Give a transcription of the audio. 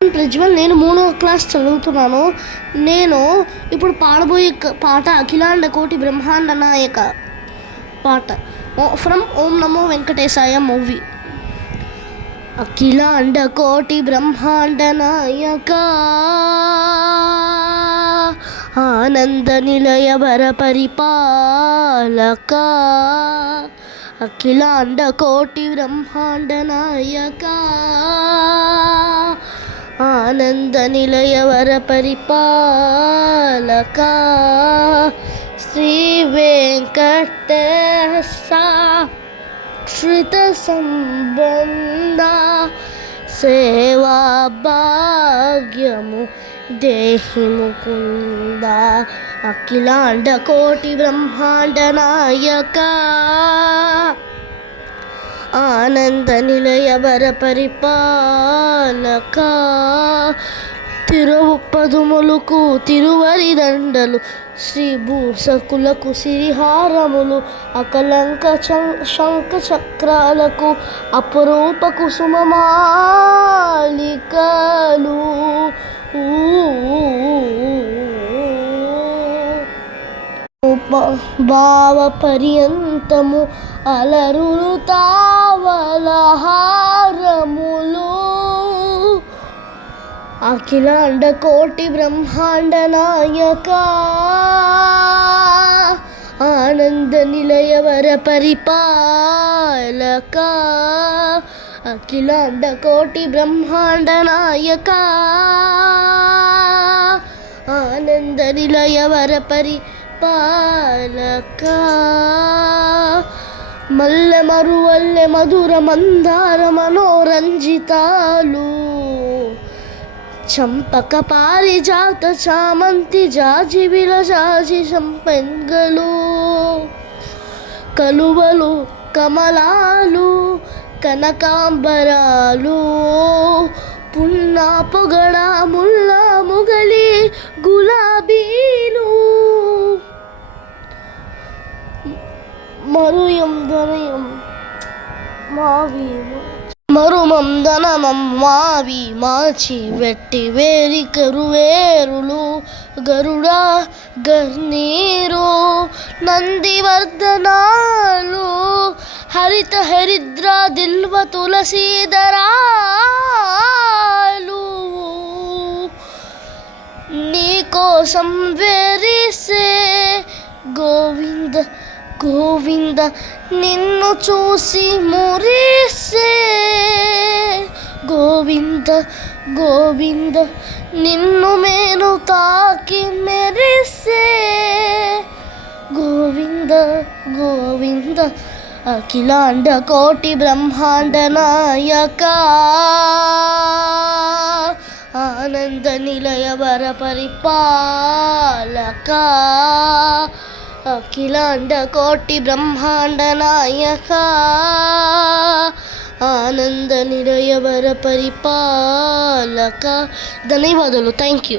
ప్రజ్వల్, నేను 3వ క్లాస్ చదువుతున్నాను. నేను ఇప్పుడు పాడబోయే పాట అఖిలాండ కోటి బ్రహ్మాండ నాయక పాట from Om Namo Venkatesaya movie. అఖిలాండ కోటి బ్రహ్మాండ నాయక ఆనంద నిలయ వర పరిపాలక అఖిలాండ కోటి బ్రహ్మాండ నాయక ఆనంద నిలయ వర పరిపాలక శ్రీ వెంకటేశ శ్రిత సంబంధ సేవా భాగ్యము దేహి ముకుంద అఖిలాండ కోటి బ్రహ్మాండ నాయక ఆనంద నిలయ వర పరిపాలక తిరుపదుములకు తిరువరిదండలు శ్రీ భూసకులకు సిరిహారములు అకలంక శంఖ చక్రాలకు అపరూప కుసుమమాలికలు భావ పర్యంతము అలరులు తావలహారములు అఖిలాండ కోటి బ్రహ్మాండ నాయక ఆనంద నిలయ వర పరిపాలక అఖిలాండ కోటి బ్రహ్మాండ నాయక ఆనంద నిలయ వర పరిపాలక మల్లె మరువల్లె మధుర మందార మనోరంజితాలు చంపక పారిజాత చామంతి జాజి విలజాజి సంపెంగలు కలువలు కమలాలు కనకాంబరాలు పున్నా పొగడ ముల్లా ముగలి గులాబీలు మరుయందనయం మరుమందనమం మావి మాచి వెట్టి వేరి కరువేరులు గరుడ గర్నీరు నందివర్ధనాలు హరిత హరిద్ర దిల్వ తులసీదరాలు నీకోసం వెరిసే గోవింద గోవింద నిన్ను చూసి మురిసే గోవింద గోవింద నిన్ను మేను తాకి మెరిసే గోవింద గోవింద అఖిలాండ కోటి బ్రహ్మాండ నాయక ఆనంద నిలయ వర పరిపాలక అఖిలాండ కోటి బ్రహ్మాండ నాయక ఆనంద నిలయ వర పరిపాలక. ధన్యవాదాలు. Thank you.